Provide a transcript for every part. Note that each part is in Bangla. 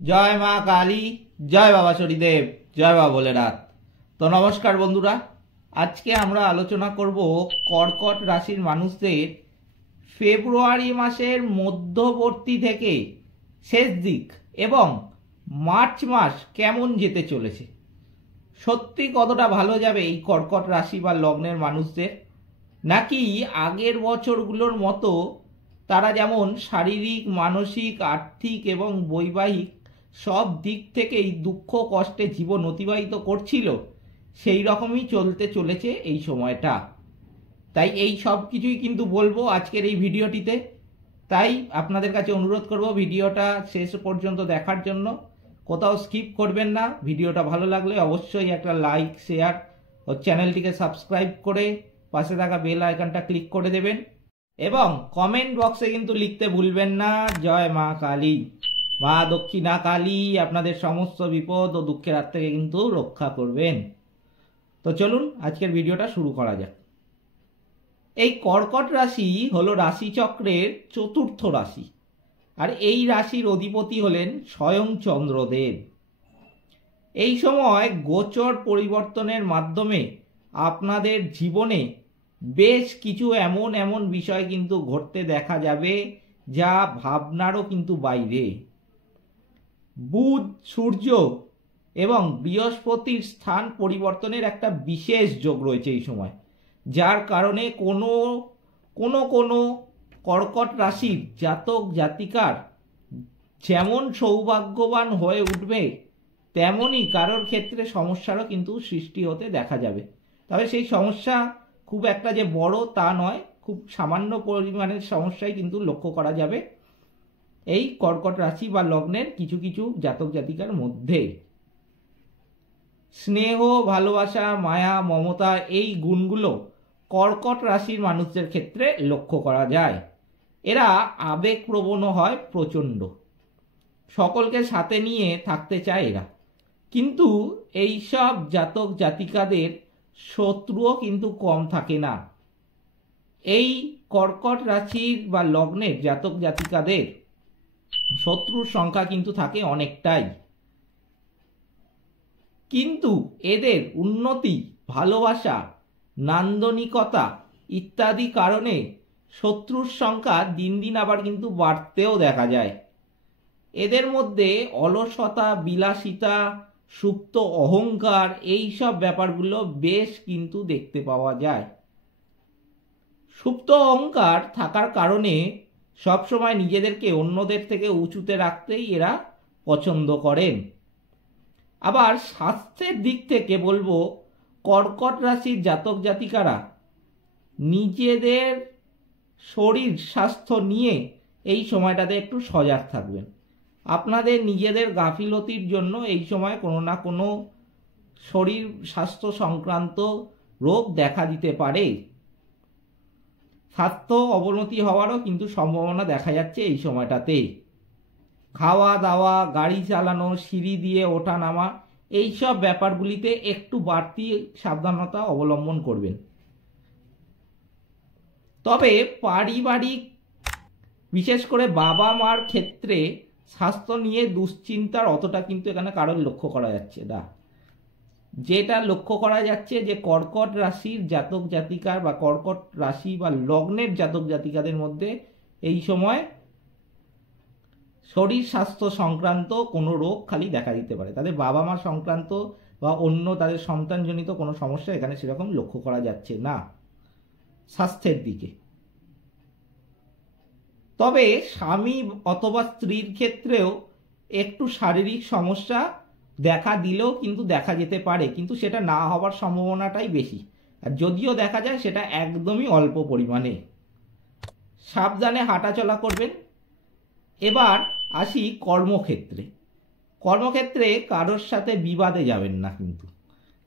জয় মা কালী, জয় বাবা শনিদেব, জয় বাবা ভোলেনাথ। তো নমস্কার বন্ধুরা, আজকে আমরা আলোচনা করব কর্কট রাশির মানুষদের ফেব্রুয়ারি মাসের মধ্যবর্তী থেকে শেষ দিক এবং মার্চ মাস কেমন যেতে চলেছে। সত্যি কতটা ভালো যাবে এই কর্কট রাশি বা লগ্নের মানুষদের, নাকি আগের বছরগুলোর মতো তারা যেমন শারীরিক, মানসিক, আর্থিক এবং বৈবাহিক সব দিক থেকেই দুঃখ কষ্টে জীবন অতিবাহিত করছিল, সেই রকমই চলতে চলেছে এই সময়টা। তাই এই সব কিছুই কিন্তু বলবো আজকের এই ভিডিওটিতে। তাই আপনাদের কাছে অনুরোধ করব ভিডিওটা শেষ পর্যন্ত দেখার জন্য, কোথাও স্কিপ করবেন না। ভিডিওটা ভালো লাগলে অবশ্যই একটা লাইক, শেয়ার ও চ্যানেলটিকে সাবস্ক্রাইব করে পাশে থাকা বেল আইকনটা ক্লিক করে দেবেন এবং কমেন্ট বক্সে কিন্তু লিখতে ভুলবেন না জয় মা কালী। মা দক্ষিণা কালী আপনাদের সমস্ত বিপদ ও দুঃখের হাত থেকে কিন্তু রক্ষা করবেন। তো চলুন আজকের ভিডিওটা শুরু করা যাক। এই কর্কট রাশি হলো রাশিচক্রের চতুর্থ রাশি, আর এই রাশির অধিপতি হলেন স্বয়ং চন্দ্রদেব। এই সময় গোচর পরিবর্তনের মাধ্যমে আপনাদের জীবনে বেশ কিছু এমন এমন বিষয় কিন্তু ঘটতে দেখা যাবে যা ভাবনারও কিন্তু বাইরে। বুধ, সূর্য এবং বৃহস্পতির স্থান পরিবর্তনের একটা বিশেষ যোগ রয়েছে এই সময়, যার কারণে কোনো কোনো কোনো কর্কট রাশির জাতক জাতিকার যেমন সৌভাগ্যবান হয়ে উঠবে, তেমনই কারোর ক্ষেত্রে সমস্যারও কিন্তু সৃষ্টি হতে দেখা যাবে। তবে সেই সমস্যা খুব একটা যে বড় তা নয়, খুব সামান্য পরিমাণের সমস্যাই কিন্তু লক্ষ্য করা যাবে এই কর্কট রাশি বা লগ্নের কিছু কিছু জাতক জাতিকার মধ্যে। স্নেহ, ভালোবাসা, মায়া, মমতা এই গুণগুলো কর্কট রাশির মানুষদের ক্ষেত্রে লক্ষ্য করা যায়। এরা আবেগপ্রবণ হয় প্রচণ্ড, সকলকে সাথে নিয়ে থাকতে চায় এরা। কিন্তু এইসব জাতক জাতিকাদের শত্রুও কিন্তু কম থাকে না। এই কর্কট রাশির বা লগ্নের জাতক জাতিকাদের শত্রুর সংখ্যা কিন্তু থাকে অনেকটাই। কিন্তু এদের উন্নতি, ভালোবাসা, নান্দনিকতা ইত্যাদি কারণে শত্রুর সংখ্যা দিন দিন আবার কিন্তু বাড়তেও দেখা যায়। এদের মধ্যে অলসতা, বিলাসিতা, সুপ্ত অহংকার এই সব ব্যাপারগুলো বেশ কিন্তু দেখতে পাওয়া যায়। সুপ্ত অহংকার থাকার কারণে সবসময় নিজেদেরকে অন্যদের থেকে উঁচুতে রাখতেই এরা পছন্দ করেন। আবার স্বাস্থ্যের দিক থেকে বলবো, কর্কট রাশির জাতক জাতিকারা নিজেদের শরীর স্বাস্থ্য নিয়ে এই সময়টাতে একটু সজাগ থাকবেন। আপনাদের নিজেদের গাফিলতির জন্য এই সময় কোনো না কোনো শরীর স্বাস্থ্য সংক্রান্ত রোগ দেখা দিতে পারে। স্বাস্থ্য অবনতি হওয়ারও কিন্তু সম্ভাবনা দেখা যাচ্ছে এই সময়টাতে। খাওয়া দাওয়া, গাড়ি চালানো, সিঁড়ি দিয়ে ওঠা নামা এইসব ব্যাপারগুলিতে একটু বাড়তি সাবধানতা অবলম্বন করবেন। তবে পারিবারিক, বিশেষ করে বাবা মার ক্ষেত্রে স্বাস্থ্য নিয়ে দুশ্চিন্তার অতটা কিন্তু এখানে কারণ লক্ষ্য করা যাচ্ছে না। যেটা লক্ষ্য করা যাচ্ছে যে কর্কট রাশির জাতক জাতিকার বা কর্কট রাশি বা লগ্নের জাতক জাতিকাদের মধ্যে এই সময় শরীর স্বাস্থ্য সংক্রান্ত কোনো রোগ খালি দেখা দিতে পারে। তাদের বাবা মা সংক্রান্ত বা অন্য তাদের সন্তানজনিত কোনো সমস্যা এখানে সেরকম লক্ষ্য করা যাচ্ছে না স্বাস্থ্যের দিকে। তবে স্বামী অথবা স্ত্রীর ক্ষেত্রেও একটু শারীরিক সমস্যা দেখা দিলেও কিন্তু দেখা যেতে পারে, কিন্তু সেটা না হওয়ার সম্ভাবনাটাই বেশি। আর যদিও দেখা যায় সেটা একদমই অল্প পরিমাণে। সাবধানে হাঁটাচলা করবেন। এবার আসি কর্মক্ষেত্রে। কর্মক্ষেত্রে কারোর সাথে বিবাদে যাবেন না, কিন্তু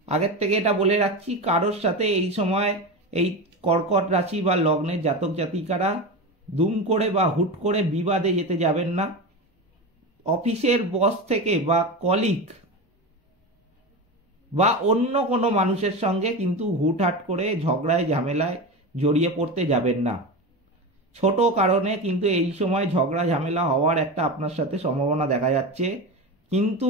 আগের থেকে এটা বলে রাখছি, কারোর সাথে এই সময় এই কর্কট রাশি বা লগ্নের জাতক জাতিকারা দুম করে বা হুট করে বিবাদে যেতে যাবেন না। অফিসের বস থেকে বা কলিগ বা অন্য কোনো মানুষের সঙ্গে কিন্তু হুটহাট করে ঝগড়ায় ঝামেলায় জড়িয়ে পড়তে যাবেন না। ছোট কারণে কিন্তু এই সময় ঝগড়া ঝামেলা হওয়ার একটা আপনার সাথে সম্ভাবনা দেখা যাচ্ছে। কিন্তু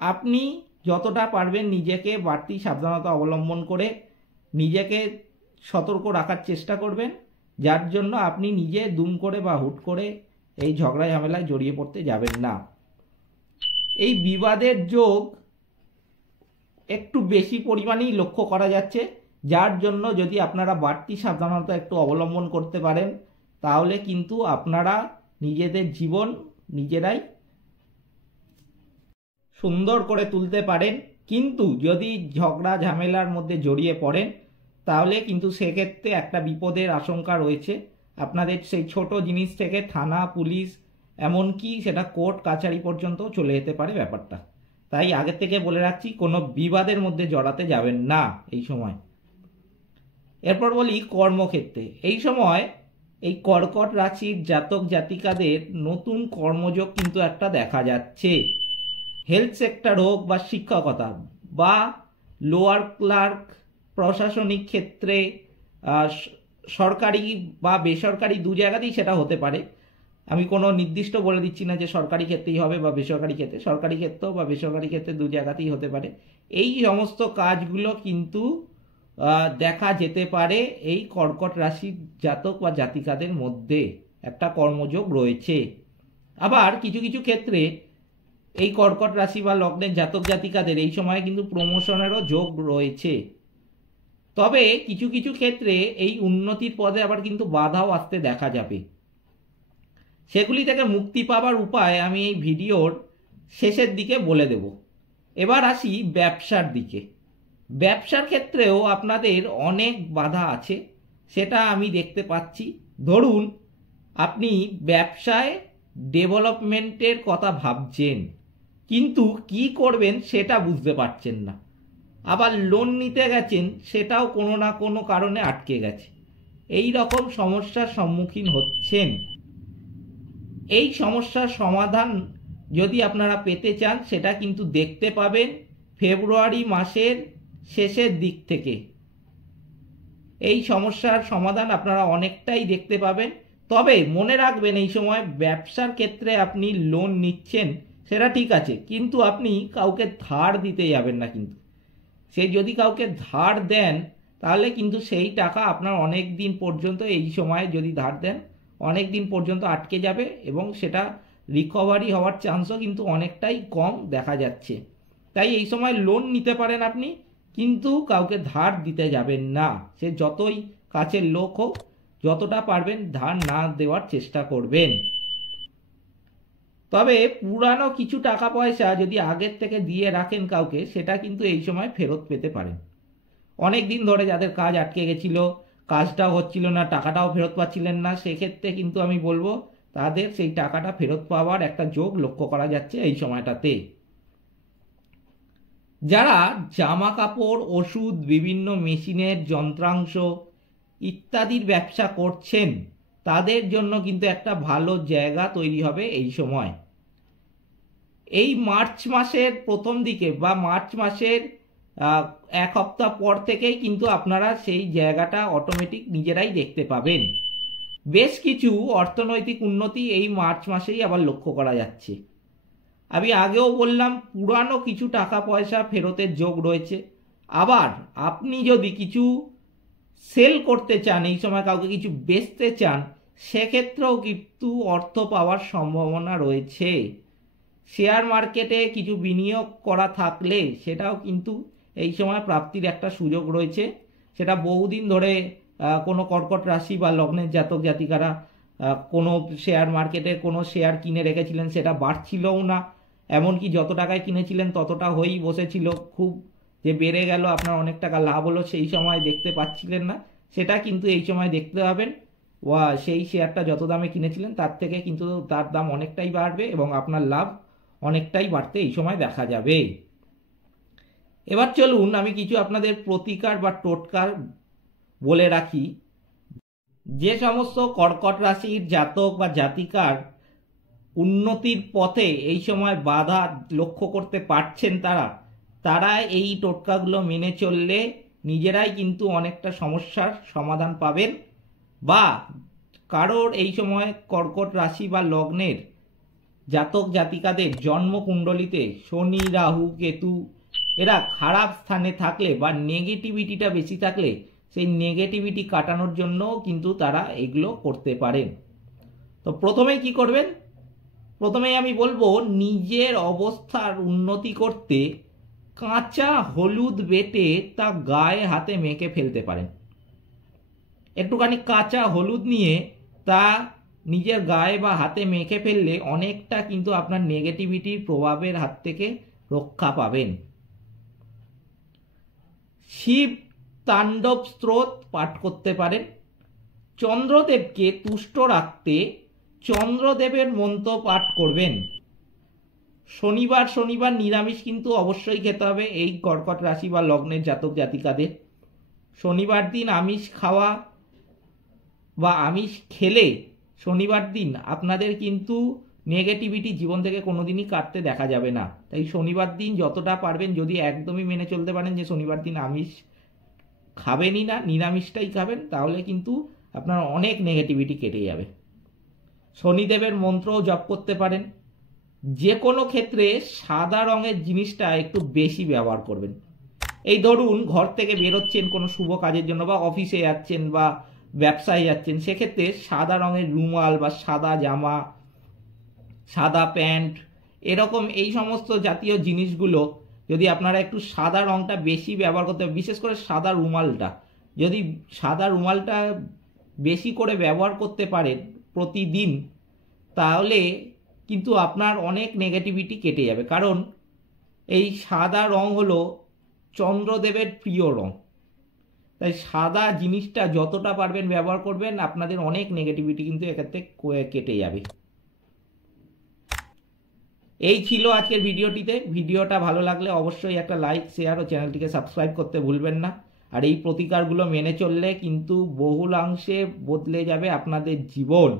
আপনি যতটা পারবেন নিজেকে বাড়তি সাবধানতা অবলম্বন করে নিজেকে সতর্ক রাখার চেষ্টা করবেন, যার জন্য আপনি নিজে দুম করে বা হুট করে এই ঝগড়া ঝামেলায় জড়িয়ে পড়তে যাবেন না। এই বিবাদের যোগ একটু বেশি পরিমাণেই লক্ষ্য করা যাচ্ছে, যার জন্য যদি আপনারা বাড়তি সাবধানতা একটু অবলম্বন করতে পারেন তাহলে কিন্তু আপনারা নিজেদের জীবন নিজেরাই সুন্দর করে তুলতে পারেন। কিন্তু যদি ঝগড়া ঝামেলার মধ্যে জড়িয়ে পড়েন তাহলে কিন্তু সেক্ষেত্রে একটা বিপদের আশঙ্কা রয়েছে। আপনাদের সেই ছোট জিনিস থেকে থানা পুলিশ এমনকি সেটা কোর্ট কাছারি পর্যন্ত চলে যেতে পারে ব্যাপারটা। তাই আগে থেকে বলে রাখছি, কোনো বিবাদের মধ্যে জড়াতে যাবেন না এই সময়। এরপর বলি কর্মক্ষেত্রে। এই সময় এই কর্কট রাশির জাতক জাতিকাদের নতুন কর্মযোগ কিন্তু একটা দেখা যাচ্ছে। হেলথ সেক্টর হোক বা শিক্ষকতা বা লোয়ার ক্লার্ক, প্রশাসনিক ক্ষেত্রে, সরকারি বা বেসরকারি দু জায়গাতেই সেটা হতে পারে। আমি কোনো নির্দিষ্ট বলে দিচ্ছি না যে সরকারি ক্ষেত্রেই হবে বা বেসরকারি ক্ষেত্রে, সরকারি ক্ষেত্রেও বা বেসরকারি ক্ষেত্রে দু জায়গাতেই হতে পারে। এই সমস্ত কাজগুলো কিন্তু দেখা যেতে পারে এই কর্কট রাশির জাতক বা জাতিকাদের মধ্যে একটা কর্মযোগ রয়েছে। আবার কিছু কিছু ক্ষেত্রে এই কর্কট রাশি বা লগ্নের জাতক জাতিকাদের এই সময় কিন্তু প্রমোশনেরও যোগ রয়েছে। তবে কিছু কিছু ক্ষেত্রে এই উন্নতির পথে আবার কিন্তু বাধাও আসতে দেখা যাবে। সেগুলি থেকে মুক্তি পাবার উপায় আমি এই ভিডিওর শেষের দিকে বলে দেব। এবার আসি ব্যবসার দিকে। ব্যবসার ক্ষেত্রেও আপনাদের অনেক বাধা আছে, সেটা আমি দেখতে পাচ্ছি। ধরুন আপনি ব্যবসায় ডেভেলপমেন্টের কথা ভাবছেন, কিন্তু কি করবেন সেটা বুঝতে পারছেন না। আবার লোন নিতে গেছেন, সেটাও কোনো না কোনো কারণে আটকে গেছে। এই রকম সমস্যার সম্মুখীন হচ্ছেন। এই সমস্যার সমাধান যদি আপনারা পেতে চান সেটা কিন্তু দেখতে পাবেন ফেব্রুয়ারি মাসের শেষের দিক থেকে। এই সমস্যার সমাধান আপনারা অনেকটাই দেখতে পাবেন। তবে মনে রাখবেন এই সময় ব্যবসার ক্ষেত্রে আপনি লোন নিচ্ছেন সেটা ঠিক আছে, কিন্তু আপনি কাউকে ধার দিতে যাবেন না। কিন্তু সে যদি কাউকে ধার দেন তাহলে কিন্তু সেই টাকা আপনার অনেক দিন পর্যন্ত, এই সময়ে যদি ধার দেন অনেক দিন পর্যন্ত আটকে যাবে এবং সেটা রিকভারি হওয়ার চান্সও কিন্তু অনেকটাই কম দেখা যাচ্ছে। তাই এই সময় লোন নিতে পারেন আপনি, কিন্তু কাউকে ধার দিতে যাবেন না। সে যতই কাছের লোক হোক, যতটা পারবেন ধার না দেওয়ার চেষ্টা করবেন। তবে পুরানো কিছু টাকা পয়সা যদি আগের থেকে দিয়ে রাখেন কাউকে, সেটা কিন্তু এই সময় ফেরত পেতে পারেন। অনেক দিন ধরে যাদের কাজ আটকে গেছিল, কাজটাও হচ্ছিল না, টাকাটাও ফেরত পাচ্ছিলেন না, সেক্ষেত্রে কিন্তু আমি বলবো তাদের সেই টাকাটা ফেরত পাওয়ার একটা যোগ লক্ষ্য করা যাচ্ছে এই সময়টাতে। যারা জামা কাপড়, ওষুধ, বিভিন্ন মেশিনের যন্ত্রাংশ ইত্যাদির ব্যবসা করছেন তাদের জন্য কিন্তু একটা ভালো জায়গা তৈরি হবে এই সময়। এই মার্চ মাসের প্রথম দিকে বা মার্চ মাসের এক সপ্তাহ পর থেকেই কিন্তু আপনারা সেই জায়গাটা অটোমেটিক নিজেরাই দেখতে পাবেন। বেশ কিছু অর্থনৈতিক উন্নতি এই মার্চ মাসেই আবার লক্ষ্য করা যাচ্ছে। আমি আগেও বললাম পুরানো কিছু টাকা পয়সা ফেরতের যোগ রয়েছে। আবার আপনি যদি কিছু সেল করতে চান, এই সময় কাউকে কিছু বেচতে চান, সেক্ষেত্রেও কিন্তু অর্থ পাওয়ার সম্ভাবনা রয়েছে। শেয়ার মার্কেটে কিছু বিনিয়োগ করা থাকলে সেটাও কিন্তু এই সময় প্রাপ্তির একটা সুযোগ রয়েছে। সেটা বহুদিন ধরে কোনো কর্কট রাশি বা লগ্নের জাতক জাতিকারা কোনো শেয়ার মার্কেটে কোনো শেয়ার কিনে রেখেছিলেন, সেটা বাড়ছিলও না, এমনকি যত টাকায় কিনেছিলেন ততটা হয়েই বসেছিল। খুব যে বেড়ে গেল, আপনার অনেক টাকা লাভ হলো, সেই সময় দেখতে পাচ্ছিলেন না, সেটা কিন্তু এই সময় দেখতে পাবেন। সেই শেয়ারটা যত দামে কিনেছিলেন তার থেকে কিন্তু তার দাম অনেকটাই বাড়বে এবং আপনার লাভ অনেকটাই বাড়তে এই সময় দেখা যাবে। এবার চলুন আমি কিছু আপনাদের প্রতিকার বা টোটকার বলে রাখি। যে সমস্ত কর্কট রাশির জাতক বা জাতিকার উন্নতির পথে এই সময় বাধা লক্ষ্য করতে পারছেন তারা এই টোটকাগুলো মেনে চললে নিজেরাই কিন্তু অনেকটা সমস্যার সমাধান পাবেন। বা কারোর এই সময় কর্কট রাশি বা লগ্নের জাতক জাতিকাদের জন্মকুণ্ডলিতে শনি, রাহু, কেতু এরা খারাপ স্থানে থাকলে বা নেগেটিভিটিটা বেশি থাকলে সেই নেগেটিভিটি কাটানোর জন্য কিন্তু তারা এগুলো করতে পারেন। তো প্রথমে কি করবেন? প্রথমেই আমি বলবো নিজের অবস্থার উন্নতি করতে কাঁচা হলুদ বেটে তা গায়ে হাতে মেখে ফেলতে পারেন। একটুখানি কাঁচা হলুদ নিয়ে তা নিজের গায়ে বা হাতে মেখে ফেললে অনেকটা কিন্তু আপনার নেগেটিভিটির প্রভাবের হাত থেকে রক্ষা পাবেন। শিব তাণ্ডব স্তোত্র পাঠ করতে পারেন। চন্দ্রদেবকে তুষ্ট রাখতে চন্দ্রদেবের মন্ত্র পাঠ করবেন। শনিবার নিরামিষ কিন্তু অবশ্যই খেতে হবে এই কর্কট রাশি বা লগ্নের জাতক জাতিকাদের। শনিবার দিন আমিষ খাওয়া বা আমিষ খেলে শনিবার দিন আপনাদের কিন্তু নেগেটিভিটি জীবন থেকে কোনোদিনই কাটতে দেখা যাবে না। তাই শনিবার দিন যতটা পারবেন যদি একদমই মেনে চলতে পারেন যে শনিবার দিন আমিষ খাবেনই না, নিরামিষটাই খাবেন, তাহলে কিন্তু আপনার অনেক নেগেটিভিটি কেটে যাবে। শনিদেবের মন্ত্রও জপ করতে পারেন। যে কোনো ক্ষেত্রে সাদা রঙের জিনিসটা একটু বেশি ব্যবহার করবেন। এই ধরুন ঘর থেকে বেরোচ্ছেন কোনো শুভ কাজের জন্য বা অফিসে যাচ্ছেন বা ব্যবসায় যাচ্ছেন, সেক্ষেত্রে সাদা রঙের রুমাল বা সাদা জামা, সাদা প্যান্ট, এরকম এই সমস্ত জাতীয় জিনিসগুলো যদি আপনারা একটু সাদা রঙটা বেশি ব্যবহার করতে, বিশেষ করে সাদা রুমালটা, যদি সাদা রুমালটা বেশি করে ব্যবহার করতে পারেন প্রতিদিন, তাহলে কিন্তু আপনার অনেক নেগেটিভিটি কেটে যাবে। কারণ এই সাদা রং হলো চন্দ্রদেবের প্রিয় রং। তাই সাদা জিনিসটা যতটা পারবেন ব্যবহার করবেন, আপনাদের অনেক নেগেটিভিটি কিন্তু এক্ষেত্রে কেটে যাবে। এই ছিল আজকের ভিডিওটিতে। ভিডিওটা ভালো লাগলে অবশ্যই একটা লাইক, শেয়ার ও চ্যানেলটিকে সাবস্ক্রাইব করতে ভুলবেন না। আর এই প্রতিকারগুলো মেনে চললে কিন্তু বহুলাংশে বদলে যাবে আপনাদের জীবন।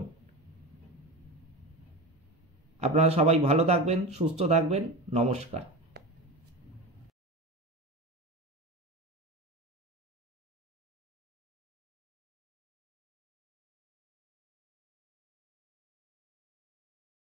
আপনারা সবাই ভালো থাকবেন, সুস্থ থাকবেন। নমস্কার।